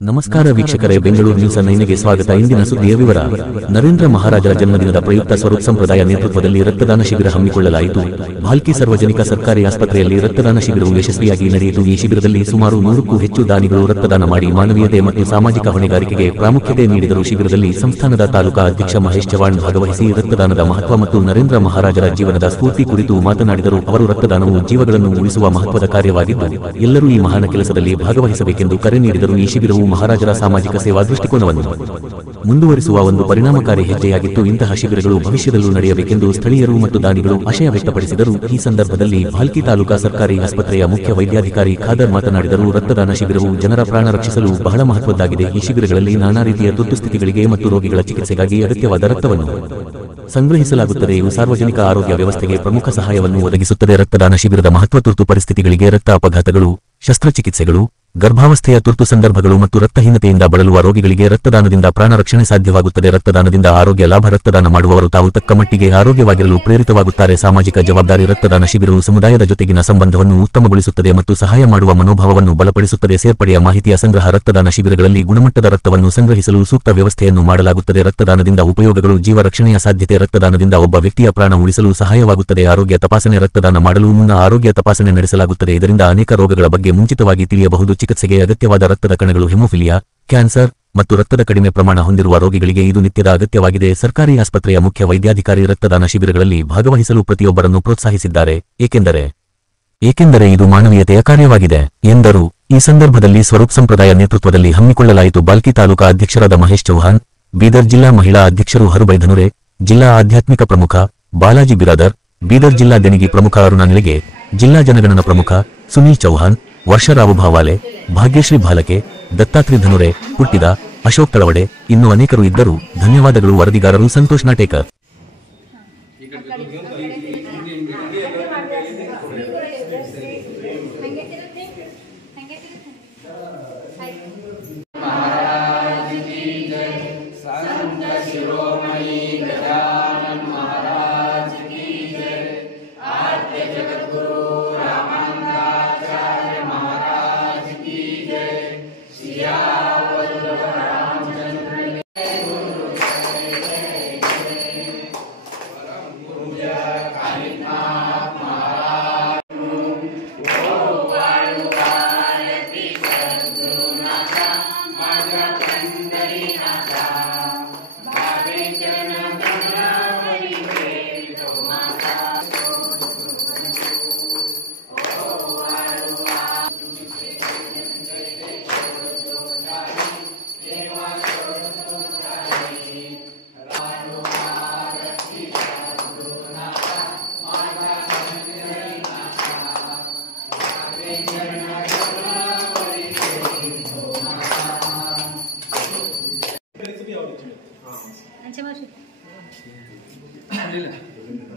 ನಮಸ್ಕಾರ ವೀಕ್ಷಕರೇ, ಬೆಂಗಳೂರು ನ್ಯೂಸ್ 9ಗೆ ಸ್ವಾಗತ. ಇಂದಿನ ಸುದ್ದಿಯ ವಿವರ. ನರೇಂದ್ರ ಮಹಾರಾಜರ ಜನ್ಮದಿನದ ಪ್ರಯುಕ್ತ ಸ್ವರೂಪ್ ಸಂಪ್ರದಾಯ ನೇತೃತ್ವದಲ್ಲಿ ರಕ್ತದಾನ ಶಿಬಿರ ಹಮ್ಮಿಕೊಳ್ಳಲಾಯಿತು. ಭಾಲ್ಕಿ ಸಾರ್ವಜನಿಕ ಸರ್ಕಾರಿ ಆಸ್ಪತ್ರೆಯಲ್ಲಿ ರಕ್ತದಾನ ಶಿಬಿರವು ಯಶಸ್ವಿಯಾಗಿ ನಡೆಯಿತು. ಈ ಶಿಬಿರದಲ್ಲಿ ಸುಮಾರು 100ಕ್ಕೂ ಹೆಚ್ಚು ದಾನಿಗಳು ರಕ್ತದಾನ ಮಾಡಿ ಮಾನವೀಯತೆ ಮತ್ತು ಸಾಮಾಜಿಕ ಹೊಣೆಗಾರಿಕೆಗೆ ಪ್ರಾಮುಖ್ಯತೆ ನೀಡಿದರು. ಶಿಬಿರದಲ್ಲಿ ಸಂಸ್ಥಾನದ ತಾಲೂಕಾ ಅಧ್ಯಕ್ಷ ಮಹೇಶ್ ಚವಾಣ್ ಭಾಗವಹಿಸಿ ರಕ್ತದಾನದ ಮಹತ್ವ ಮತ್ತು ನರೇಂದ್ರ ಮಹಾರಾಜರ ಜೀವನದ ಸ್ಫೂರ್ತಿ ಕುರಿತು ಮಾತನಾಡಿದರು. ಅವರು ರಕ್ತದಾನವು ಜೀವಗಳನ್ನು ಉಳಿಸುವ ಮಹತ್ವದ ಕಾರ್ಯವಾಗಿದ್ದು ಎಲ್ಲರೂ ಈ ಮಹಾನ್ ಕೆಲಸದಲ್ಲಿ ಭಾಗವಹಿಸಬೇಕೆಂದು ಕರೆ ನೀಡಿದರು. ಈ ಶಿಬಿರವು ಮಹಾರಾಜರ ಸಾಮಾಜಿಕ ಸೇವಾ ದೃಷ್ಟಿಕೋನವನ್ನು ಮುಂದುವರಿಸುವ ಒಂದು ಪರಿಣಾಮಕಾರಿ ಹೆಜ್ಜೆಯಾಗಿತ್ತು. ಇಂತಹ ಶಿಬಿರಗಳು ಭವಿಷ್ಯದಲ್ಲೂ ನಡೆಯಬೇಕೆಂದು ಸ್ಥಳೀಯರು ಮತ್ತು ದಾನಿಗಳು ಆಶಯ ವ್ಯಕ್ತಪಡಿಸಿದರು. ಈ ಸಂದರ್ಭದಲ್ಲಿ ಭಾಲ್ಕಿ ತಾಲೂಕಾ ಸರ್ಕಾರಿ ಆಸ್ಪತ್ರೆಯ ಮುಖ್ಯ ವೈದ್ಯಾಧಿಕಾರಿ ಖಾದರ್ ಮಾತನಾಡಿದರು. ರಕ್ತದಾನ ಶಿಬಿರವು ಜನರ ಪ್ರಾಣ ರಕ್ಷಿಸಲು ಬಹಳ ಮಹತ್ವದ್ದಾಗಿದೆ. ಈ ಶಿಬಿರಗಳಲ್ಲಿ ನಾನಾ ರೀತಿಯ ತುರ್ತುಸ್ಥಿತಿಗಳಿಗೆ ಮತ್ತು ರೋಗಿಗಳ ಚಿಕಿತ್ಸೆಗಾಗಿ ಅಗತ್ಯವಾದ ರಕ್ತವನ್ನು ಸಂಗ್ರಹಿಸಲಾಗುತ್ತದೆ. ಇವು ಸಾರ್ವಜನಿಕ ಆರೋಗ್ಯ ವ್ಯವಸ್ಥೆಗೆ ಪ್ರಮುಖ ಸಹಾಯವನ್ನು ಒದಗಿಸುತ್ತದೆ. ರಕ್ತದಾನ ಶಿಬಿರದ ಮಹತ್ವ: ತುರ್ತು ಪರಿಸ್ಥಿತಿಗಳಿಗೆ ರಕ್ತ ಅಪಘಾತಗಳು, ಶಸ್ತ್ರಚಿಕಿತ್ಸೆಗಳು, ಗರ್ಭಾವಸ್ಥೆಯ ತುರ್ತು ಸಂದರ್ಭಗಳು ಮತ್ತು ರಕ್ತಹೀನತೆಯಿಂದ ಬಳಲುವ ರೋಗಿಗಳಿಗೆ ರಕ್ತದಾನದಿಂದ ಪ್ರಾಣ ರಕ್ಷಣೆ ಸಾಧ್ಯವಾಗುತ್ತದೆ. ರಕ್ತದಾನದಿಂದ ಆರೋಗ್ಯ ಲಾಭ: ರಕ್ತದಾನ ಮಾಡುವವರು ತಾವು ತಕ್ಕ ಮಟ್ಟಿಗೆ ಆರೋಗ್ಯವಾಗಿರಲು ಪ್ರೇರಿತವಾಗುತ್ತಾರೆ. ಸಾಮಾಜಿಕ ಜವಾಬ್ದಾರಿ: ರಕ್ತದಾನ ಶಿಬಿರವು ಸಮುದಾಯದ ಜೊತೆಗಿನ ಸಂಬಂಧವನ್ನು ಉತ್ತಮಗೊಳಿಸುತ್ತದೆ ಮತ್ತು ಸಹಾಯ ಮಾಡುವ ಮನೋಭಾವವನ್ನು ಬಲಪಡಿಸುತ್ತದೆ. ಸೇರ್ಪಡೆಯ ಮಾಹಿತಿಯ ಸಂಗ್ರಹ: ರಕ್ತದಾನ ಶಿಬಿರಗಳಲ್ಲಿ ಗುಣಮಟ್ಟದ ರಕ್ತವನ್ನು ಸಂಗ್ರಹಿಸಲು ಸೂಕ್ತ ವ್ಯವಸ್ಥೆಯನ್ನು ಮಾಡಲಾಗುತ್ತದೆ. ರಕ್ತದಾನದಿಂದ ಉಪಯೋಗಗಳು: ಜೀವ ರಕ್ಷಣೆಯ ಸಾಧ್ಯತೆ: ರಕ್ತದಾನದಿಂದ ಒಬ್ಬ ವ್ಯಕ್ತಿಯ ಪ್ರಾಣ ಉಳಿಸಲು ಸಹಾಯವಾಗುತ್ತದೆ. ಆರೋಗ್ಯ ತಪಾಸಣೆ: ರಕ್ತದಾನ ಮಾಡಲು ಮುನ್ನ ಆರೋಗ್ಯ ತಪಾಸಣೆ ನಡೆಸಲಾಗುತ್ತದೆ. ಇದರಿಂದ ಅನೇಕ ರೋಗಗಳ ಬಗ್ಗೆ ಮುಂಚಿತವಾಗಿ ತಿಳಿಯಬಹುದು. ಚಿಕಿತ್ಸೆಗೆ ಅಗತ್ಯವಾದ ರಕ್ತದ ಕಣಗಳು: ಹೆಮೋಫಿಲಿಯಾ, ಕ್ಯಾನ್ಸರ್ ಮತ್ತು ರಕ್ತದ ಕಡಿಮೆ ಪ್ರಮಾಣ ಹೊಂದಿರುವ ರೋಗಿಗಳಿಗೆ ಇದು ನಿತ್ಯದ ಅಗತ್ಯವಾಗಿದೆ. ಸರ್ಕಾರಿ ಆಸ್ಪತ್ರೆಯ ಮುಖ್ಯ ವೈದ್ಯಾಧಿಕಾರಿ ರಕ್ತದಾನ ಶಿಬಿರಗಳಲ್ಲಿ ಭಾಗವಹಿಸಲು ಪ್ರತಿಯೊಬ್ಬರನ್ನು ಪ್ರೋತ್ಸಾಹಿಸಿದ್ದಾರೆ, ಏಕೆಂದರೆ ಇದು ಮಾನವೀಯತೆಯ ಕಾರ್ಯವಾಗಿದೆ ಎಂದರು. ಈ ಸಂದರ್ಭದಲ್ಲಿ ಸ್ವರೂಪ್ ಸಂಪ್ರದಾಯ ನೇತೃತ್ವದಲ್ಲಿ ಹಮ್ಮಿಕೊಳ್ಳಲಾಯಿತು. ಬಾಲ್ಕಿ ತಾಲೂಕಾ ಅಧ್ಯಕ್ಷರಾದ ಮಹೇಶ್ ಚೌಹಾಣ್, ಬೀದರ್ ಜಿಲ್ಲಾ ಮಹಿಳಾ ಅಧ್ಯಕ್ಷರು ಹರುಬೈಧನುರೆ, ಜಿಲ್ಲಾ ಆಧ್ಯಾತ್ಮಿಕ ಪ್ರಮುಖ ಬಾಲಾಜಿ ಬಿರಾದರ್, ಬೀದರ್ ಜಿಲ್ಲಾ ದೇಣಿಗೆ ಪ್ರಮುಖ ಅರುಣಾ ನಿಳಗೆ, ಜಿಲ್ಲಾ ಜನಗಣನ ಪ್ರಮುಖ ಸುನೀಲ್ ಚೌಹಾಣ್, ವರ್ಷರಾವು ಭಾವಾಲೆ, ಭಾಗ್ಯಶ್ರೀ ಭಾಲಕೆ, ದತ್ತಾತ್ರಿ ಧನುರೆ, ಹುಟ್ಟಿದ ಅಶೋಕ್ ತಳವಡೆ, ಇನ್ನೂ ಅನೇಕರು ಇದ್ದರು. ಧನ್ಯವಾದಗಳು. ವರದಿಗಾರರು ಸಂತೋಷ್ ನಾಟೇಕರ್.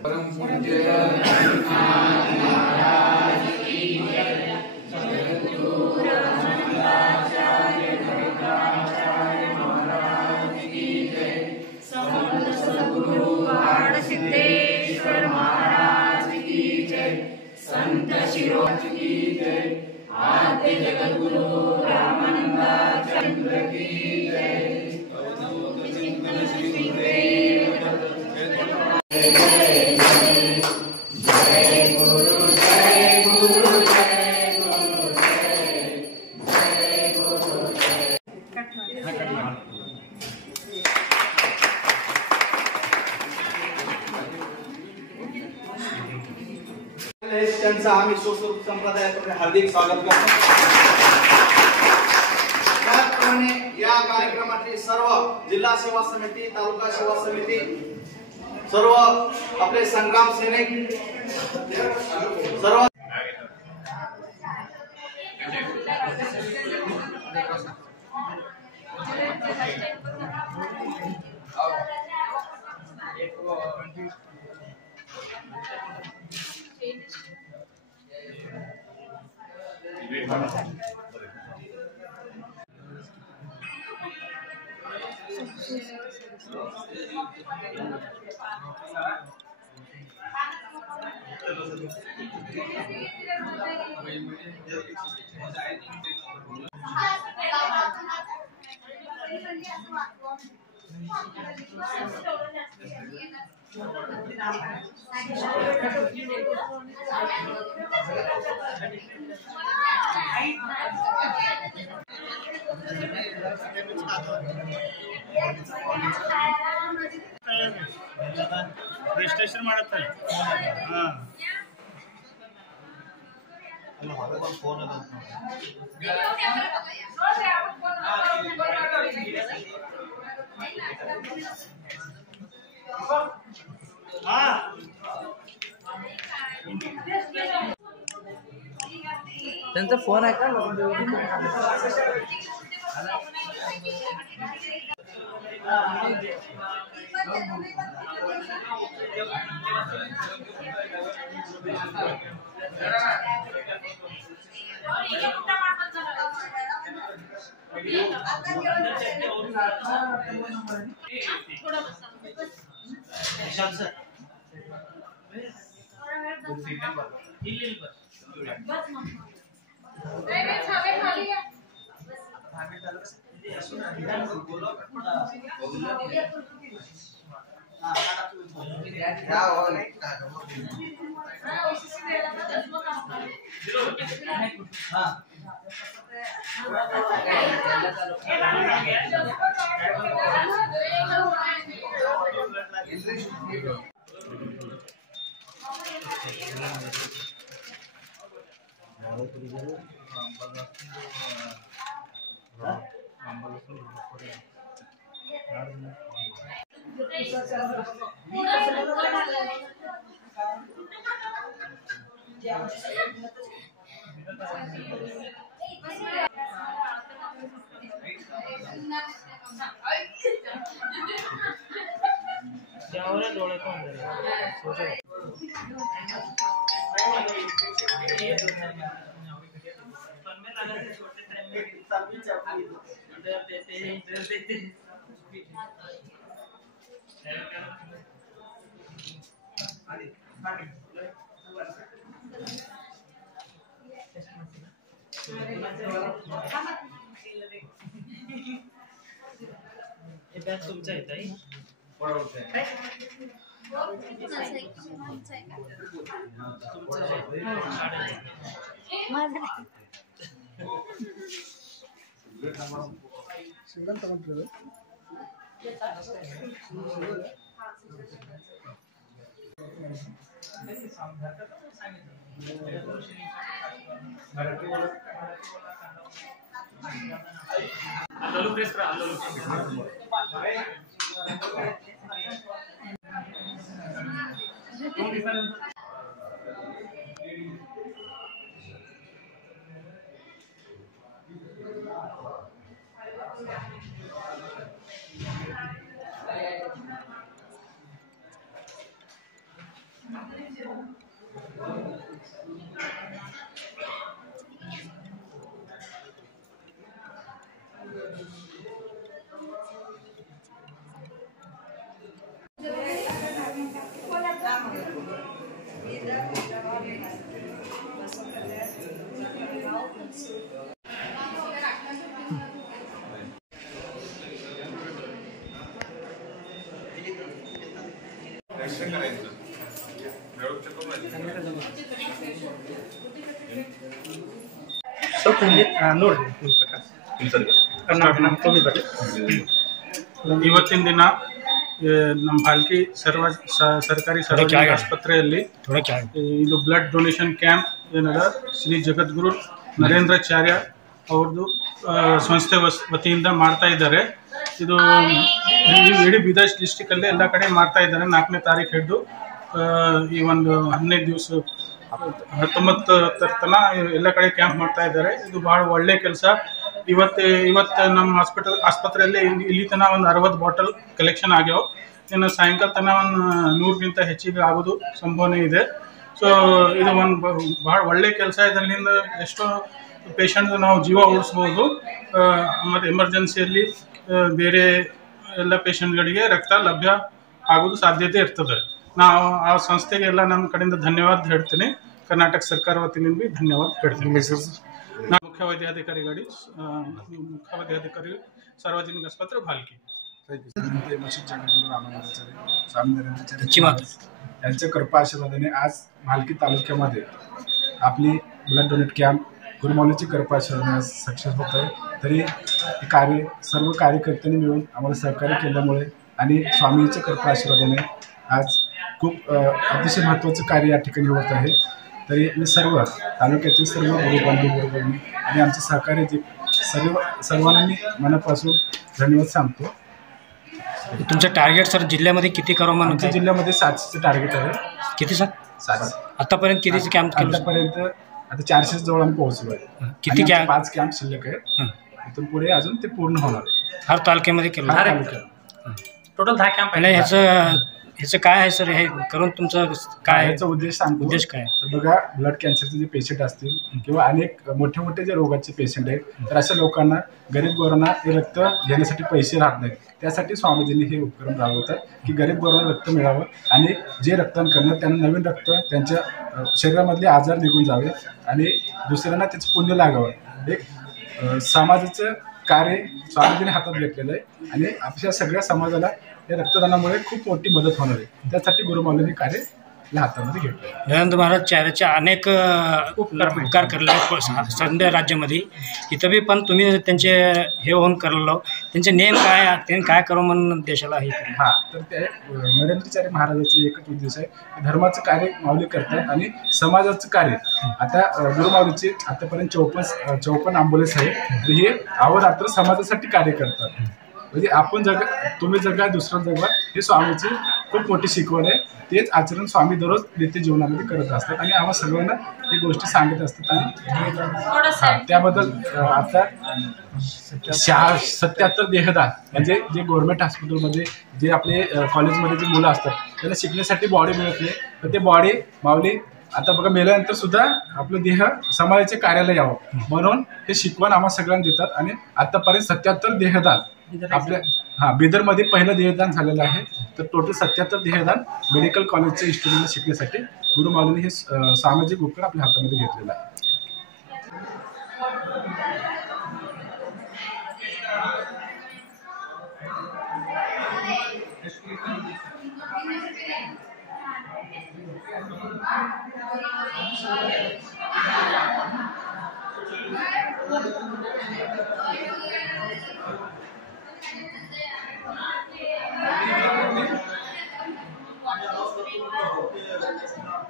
परम पूज्य सिद्धेश्वर महाराज की जय, संत शिरोमणि की जय, आद्य जगद्गुरु रामानंदाचार्य की जय। त्यांचा आम्ही स्वरूप संप्रदायाकडे हार्दिक स्वागत करतो. त्याचप्रमाणे या कार्यक्रमाची सर्व जिल्हा सेवा समिती, तालुका सेवा समिती, सर्व आपले संग्राम सैनिक, सर्व ರಿಜಿಸ್ಟ್ರೇಷನ್ ಮಾಡುತ್ತಾರೆ. ಹಾಂ ಫೋನ್ ಅದ त्यांचा फोन आहे का? तुमचा आहे ताई. ಇವತ್ತಿನ ದಿನ ನಮ್ಮ ಭಾಲ್ಕಿ ಸರ್ಕಾರಿ ಸಾರ್ವಜನಿಕ ಆಸ್ಪತ್ರೆಯಲ್ಲಿ ಇದು ಬ್ಲಡ್ ಡೊನೇಷನ್ ಕ್ಯಾಂಪ್ ಏನದ ಶ್ರೀ ಜಗದ್ಗುರು ನರೇಂದ್ರಾಚಾರ್ಯ ಅವ್ರದ್ದು ಸಂಸ್ಥೆ ವತಿಯಿಂದ ಮಾಡ್ತಾ ಇದ್ದಾರೆ. ಇದು ಇಡೀ ಬೀದರ್ ಡಿಸ್ಟಿಕಲ್ಲಿ ಎಲ್ಲ ಕಡೆ ಮಾಡ್ತಾ ಇದ್ದಾರೆ. 4ನೇ ತಾರೀಕು ಹಿಡಿದು ಈ ಒಂದು 15 ದಿವಸ 19 ತನ ಎಲ್ಲ ಕಡೆ ಕ್ಯಾಂಪ್ ಮಾಡ್ತಾ ಇದ್ದಾರೆ. ಇದು ಭಾಳ ಒಳ್ಳೆ ಕೆಲಸ. ಇವತ್ತು ನಮ್ಮ ಆಸ್ಪತ್ರೆಯಲ್ಲಿ ಇಲ್ಲಿ ತನಕ ಒಂದು 60 ಬಾಟಲ್ ಕಲೆಕ್ಷನ್ ಆಗ್ಯಾವ. ಇನ್ನು ಸಾಯಂಕಾಲ ತನಕ ಒಂದು 100ಗಿಂತ ಹೆಚ್ಚಿಗೆ ಆಗೋದು ಸಂಭಾವನೆ ಇದೆ. ಸೊ ಇದು ಒಂದು ಭಾಳ ಒಳ್ಳೆ ಕೆಲಸ. ಇದರಿಂದ ಎಷ್ಟೋ ಪೇಷಂಟ್ ನಾವು ಜೀವ ಉಳಿಸ್ಬೋದು. ಮತ್ತು ಎಮರ್ಜೆನ್ಸಿಯಲ್ಲಿ ಬೇರೆ ಎಲ್ಲ ಪೇಷಂಟ್ಗಳಿಗೆ ರಕ್ತ ಲಭ್ಯ ಆಗೋದು ಸಾಧ್ಯತೆ ಇರ್ತದೆ. ನಾವು ಆ ಸಂಸ್ಥೆಗೆ ಎಲ್ಲ ನಮ್ಮ ಕಡೆಯಿಂದ ಧನ್ಯವಾದ ಹೇಳ್ತೀನಿ. ಕರ್ನಾಟಕ ಸರ್ಕಾರ ವತಿಯಿಂದ ಧನ್ಯವಾದ ಹೇಳ್ತೀನಿ. मुख्य वैद्याधिकारी गडी मुख्य वैद्याधिकारी सार्वजनिक आस्पत्रे भालकी. यांच्या कृपा आशीर्वादाने आज भालकी तालुक्यामध्ये आपली ब्लड डोनेट कॅम्प गुरुमौलीची कृपा आशीर्वादाने सक्सेस होत आहे. तरी हे सर्व कार्यकर्त्यांनी मिळून आम्हाला सहकार्य केल्यामुळे आणि स्वामींच्या कृपा आशीर्वादाने आज खूप अतिशय महत्त्वाचं कार्य या ठिकाणी होत आहे. तरी मी सर्व तालुक्यातील सर्व गुरुबांधव गुरुबहिणी आणि आमचे सहकार्य जे सर्वांना मी मनापासून धन्यवाद सांगतो. तुमचं टार्गेट सर जिल्ह्यामध्ये किती करो? आमच्या जिल्ह्यामध्ये 700चं टार्गेट आहे. किती सर? 700. आतापर्यंत कितीचे कॅम्प केले? आतापर्यंत आता 400 जवळ आम्ही पोहोचलो आहे. किती कॅम्प? 5 कॅम्प शिल्लक आहेत. इथून पुढे अजून ते पूर्ण होणार आहे. हर तालुक्यामध्ये केलं? टोटल 10 कॅम्प पहिले ह्याचं काय आहे सर? हे करून तुमचं काय याचा उद्देश सांगतो. उद्देश काय? तर बघा, ब्लड कॅन्सरचे जे पेशंट असतील किंवा अनेक मोठे मोठे जे रोगाचे पेशंट आहेत, तर अशा लोकांना गरीब गोरांना हे रक्त घेण्यासाठी पैसे राहत नाहीत. त्यासाठी स्वामीजींनी हे उपक्रम राबवतात की गरीब गोरांना रक्त मिळावं आणि जे रक्तदान करणार त्यांना नवीन रक्त त्यांच्या शरीरामधले आजार निघून जावे आणि दुसऱ्यांना त्याचं पुण्य लागावं. एक समाजाचं कार्य स्वामीजींनी हातात घेतलेलं आहे आणि आपल्या सगळ्या समाजाला या रक्तदानामुळे खूप मोठी मदत होणार आहे. त्यासाठी गुरुमौलींनी कार्य आपल्या हातामध्ये घेतलं. नरेंद्र महाराज चेहऱ्याचे अनेक उपकार करले सध्या राज्यामध्ये. इथं बी पण तुम्ही त्यांचे हे होऊन करलो. त्यांचे नेम काय, त्यांनी काय करू म्हणून देशाला हे केलं? हां, तर ते नरेंद्राचार्य महाराजाचं एकच उद्देश आहे की धर्माचं कार्य माऊली करतात आणि समाजाचं कार्य. आता गुरुमाऊलीचे आतापर्यंत 54 ॲम्ब्युलन्स आहे. तर हे अहोरात्र समाजासाठी कार्य करतात. म्हणजे आपण तुम्ही जगा दुसरं जगा, हे स्वामीची खूप मोठी शिकवण आहे. तेच आचरण स्वामी दररोज नित्य जीवनामध्ये करत असतात आणि आम्हा सगळ्यांना ही गोष्टी सांगत असतात. आणि त्याबद्दल आता 77 देहदान म्हणजे जे गव्हर्नमेंट हॉस्पिटलमध्ये जे आपले कॉलेजमध्ये जे मुलं असतात त्यांना शिकण्यासाठी बॉडी मिळत नाही. तर ते बॉडी माऊली आता बघा मेल्यानंतर सुद्धा आपलं देह समाजाचे कार्याला यावं म्हणून हे शिकवण आम्हा सगळ्यांना देतात. आणि आतापर्यंत 77 देहदान आपल्या बिदरमध्ये पहिलं देहदान झालेलं आहे. तर टोटल 77 देहदान मेडिकल कॉलेजच्या स्टुडंटला शिकण्यासाठी गुरुमाऊलींनी हे सामाजिक उपक्रम आपल्या हातामध्ये घेतलेला आहे.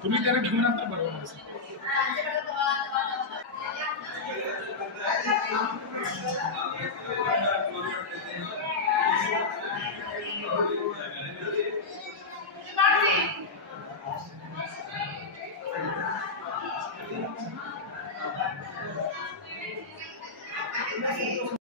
तुम्ही त्याला घेऊन आता बरोबर असेल.